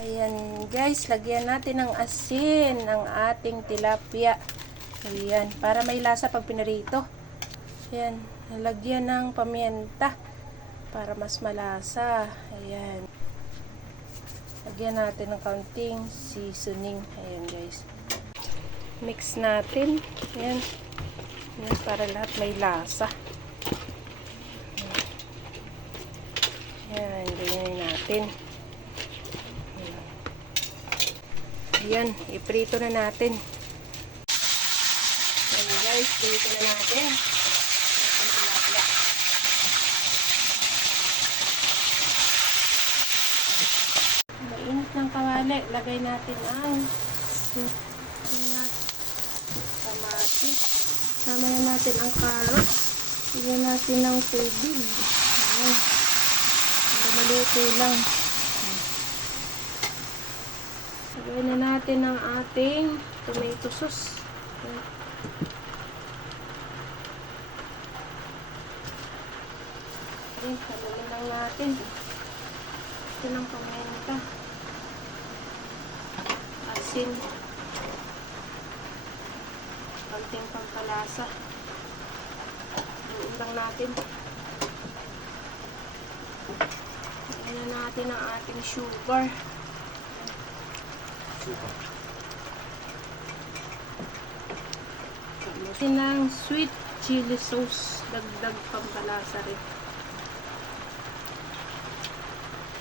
Ayan guys, lagyan natin ng asin ng ating tilapia. Ayan, para may lasa pag pinarito. Ayan, lagyan ng paminta para mas malasa. Ayan. Lagyan natin ng kaunting seasoning. Ayan guys. Mix natin. Ayan. Ayan, para lahat may lasa. Ayan, ganyan natin. Ayan, iprito na natin. Ayan guys, prito na natin. Mainit ng kawali. Lagay natin ang kamatis. Sama na natin ang carrots. Lagyan natin ng tubig. Ayan. Para maluto lang. Lagyan na natin ang ating tomato sauce. Ayan, haluin lang natin. Ito ng paminta. Asin. Konting pampalasa. Haluin lang natin. Lagyan na natin ang ating sugar. Lagyan ng sweet chili sauce. Dagdag pampalasa rin.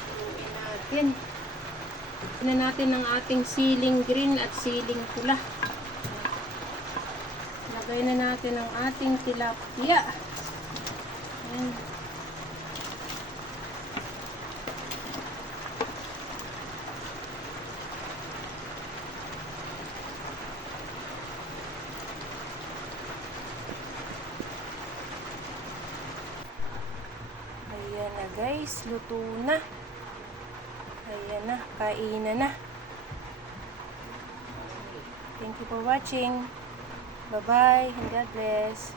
Haluin natin. Lagyan natin ang ating siling green at siling pula. Lagay na natin ang ating tilapia. Ayan. Ayan na guys, luto na. Ayan na, kainan na. Thank you for watching. Bye-bye and God bless.